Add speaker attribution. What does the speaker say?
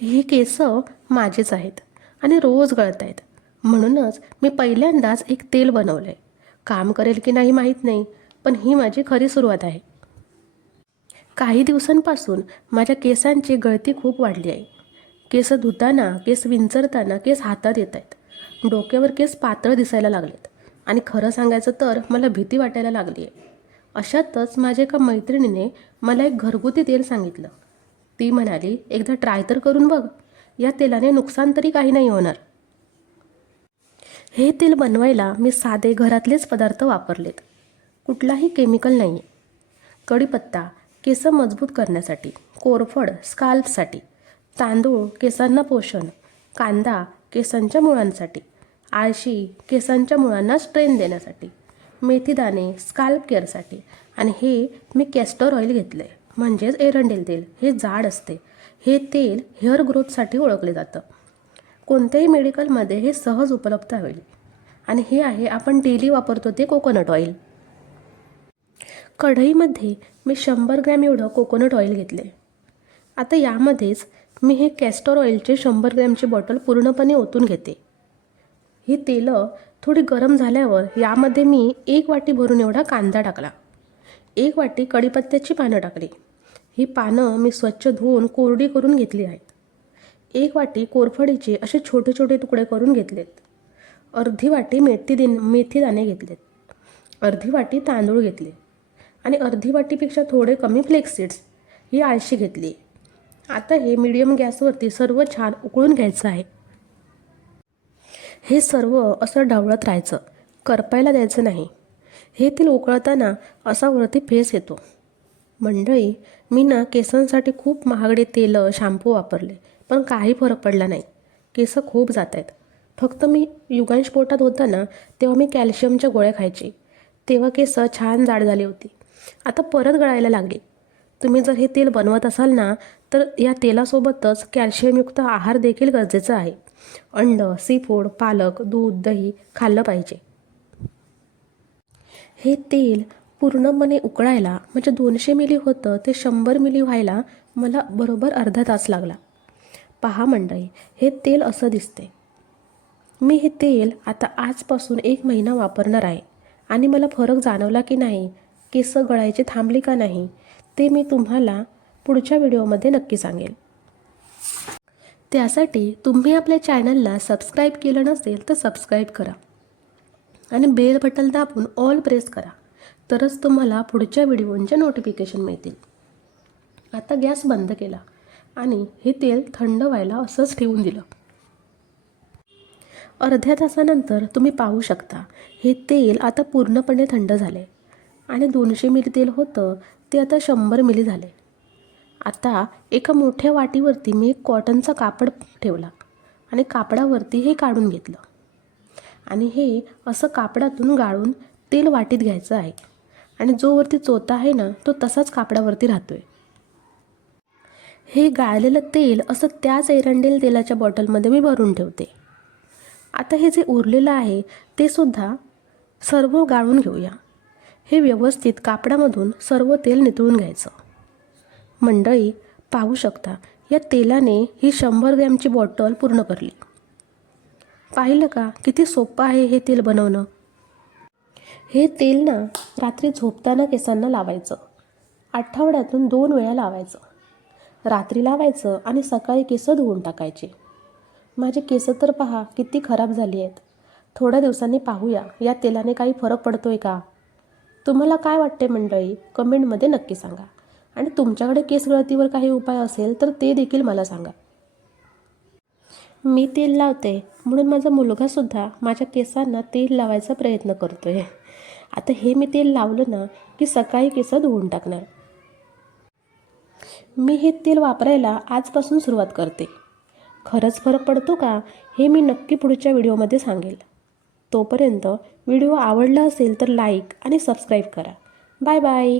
Speaker 1: हे केस माझेच आहेत आणि रोज गळत आहेत म्हणूनच मी पहिल्यांदाच एक तेल बनवलं आहे काम करेल की नाही माहीत नाही पण ही माझी खरी सुरुवात आहे. काही दिवसांपासून माझ्या केसांची गळती खूप वाढली आहे. केस धुताना केस विंचरताना केस हातात येत आहेत डोक्यावर केस पातळ दिसायला लागलेत. आणि खरं सांगायचं तर मला भीती वाटायला लागली आहे अशातच माझ्या एका मैत्रिणीने मला एक घरगुती तेल सांगितलं. ती म्हणाली एकदा ट्राय तर करून बघ. या तेलाने नुकसान तरी काही नाही होणार. हे तेल बनवायला मी साधे घरातलेच पदार्थ वापरलेत. कुठलाही केमिकल नाही कढीपत्ता केस मजबूत करण्यासाठी कोरफड स्काल्पसाठी तांदूळ केसांना पोषण कांदा केसांच्या मुळांसाठी आळशी केसांच्या मुळांना स्ट्रेन देण्यासाठी मेथीदाणे स्काल्प केअरसाठी आणि हे मी कॅस्टर ऑइल घेतले म्हणजेच एरंडेल तेल. हे जाड असते. हे तेल हेअर ग्रोथसाठी ओळखले जातं. कोणत्याही मेडिकलमध्ये हे सहज उपलब्ध होईल. आणि हे आहे आपण डेली वापरतो ते कोकोनट ऑइल. कढईमध्ये मी शंभर ग्रॅम एवढं कोकोनट ऑइल घेतले. आता यामध्येच मी हे कॅस्टर ऑइलचे शंभर ग्रॅमची बॉटल पूर्णपणे ओतून घेते. ही तेलं थोडी गरम झाल्यावर यामध्ये मी एक वाटी भरून एवढा कांदा टाकला. एक वाटी कढीपत्त्याची पानं टाकली. ही पानं मी स्वच्छ धुवून कोरडी करून घेतली आहेत. एक वाटी कोरफडीचे असे छोटे छोटे तुकडे करून घेतलेत. अर्धी वाटी मेथी दिन मेथी दाणे घेतलेत. अर्धी वाटी तांदूळ घेतले. आणि अर्धी वाटीपेक्षा थोडे कमी फ्लेक्स सीड्स ही आळशी घेतली. आता हे मीडियम गॅसवरती सर्व छान उकळून घ्यायचं आहे. हे सर्व असं ढवळत राहायचं. करपायला द्यायचं नाही. हे तेल उकळताना असा वरती फेस येतो. मंडळी मी ना केसांसाठी खूप महागडे तेलं शॅम्पू वापरले पण काही फरक पडला नाही. केस खूप जात आहेत फक्त मी युगांश पोटात होता ना तेव्हा मी कॅल्शियमच्या गोळ्या खायचे. तेव्हा केस छान जाड झाली होती. आता परत गळायला लागली. तुम्ही जर हे तेल बनवत असाल ना तर या तेलासोबतच कॅल्शियमयुक्त आहार देखील गरजेचा आहे. अंड सी फूड पालक दूध दही खाल्लं पाहिजे. हे तेल पूर्णपणे उकळायला म्हणजे दोनशे मिली होतं ते शंभर मिली व्हायला मला बरोबर अर्धा तास लागला. पहा मंडळी हे तेल असं दिसते मी हे तेल आता आजपासून एक महिना वापरणार आहे. आणि मला फरक जाणवला की नाही? केस गळायचे थांबले का नाही? ते मी तुम्हाला पुढच्या व्हिडिओमध्ये नक्की सांगेल. त्यासाठी तुम्ही आपल्या चॅनलला सबस्क्राईब केलं नसेल तर सबस्क्राईब करा. आणि बेल बटन दाबून ऑल प्रेस करा. तरच तुम्हाला पुढच्या व्हिडिओंचे नोटिफिकेशन मिळतील. आता गॅस बंद केला आणि हे तेल थंड व्हायला असंच ठेवून दिलं. अर्ध्या तासानंतर तुम्ही पाहू शकता हे तेल आता पूर्णपणे थंड झाले आणि दोनशे मिली तेल होतं ते आता शंभर मिली झाले. आता एका मोठ्या वाटीवरती मी एक कॉटनचा कापड ठेवला आणि कापडावरती हे काढून घेतलं. आणि हे असं कापडातून गाळून तेल वाटीत घ्यायचं आहे. आणि जो वरती चोता आहे ना तो तसाच कापडावरती राहतो आहे हे गाळलेलं तेल असं त्याच एरंडेल तेलाच्या बॉटलमध्ये मी भरून ठेवते. आता हे जे उरलेलं आहे ते सुद्धा सर्व गाळून घेऊया. हे व्यवस्थित कापडामधून सर्व तेल नितळून घ्यायचं. मंडळी पाहू शकता या तेलाने ही शंभर ग्रॅमची बॉटल पूर्ण भरली. पाहिलं का? किती सोपं आहे हे तेल बनवणं. हे तेल ना रात्री झोपताना केसांना लावायचं. आठवड्यातून दोन वेळा लावायचं. रात्री लावायचं आणि सकाळी केस धुवून टाकायचे. माझे केस तर पहा किती खराब झाली आहेत. थोड्या दिवसांनी पाहूया या तेलाने काही फरक पडतोय का? तुम्हाला काय वाटते मंडळी? कमेंटमध्ये नक्की सांगा. आणि तुमच्याकडे केस गळतीवर काही उपाय असेल तर ते देखील मला सांगा. मी तेल लावते. म्हणून माझा मुलगासुद्धा माझ्या केसांना तेल लावायचा प्रयत्न करतो आहे आता हे मी तेल लावलं ना की सकाळी केस धुवून टाकणार. मी हे तेल वापरायला आजपासून सुरुवात करते. खरंच फरक पडतो का हे मी नक्की पुढच्या व्हिडिओमध्ये सांगेल. तोपर्यंत व्हिडिओ आवडला असेल तर लाईक आणि सबस्क्राईब करा. Bye bye.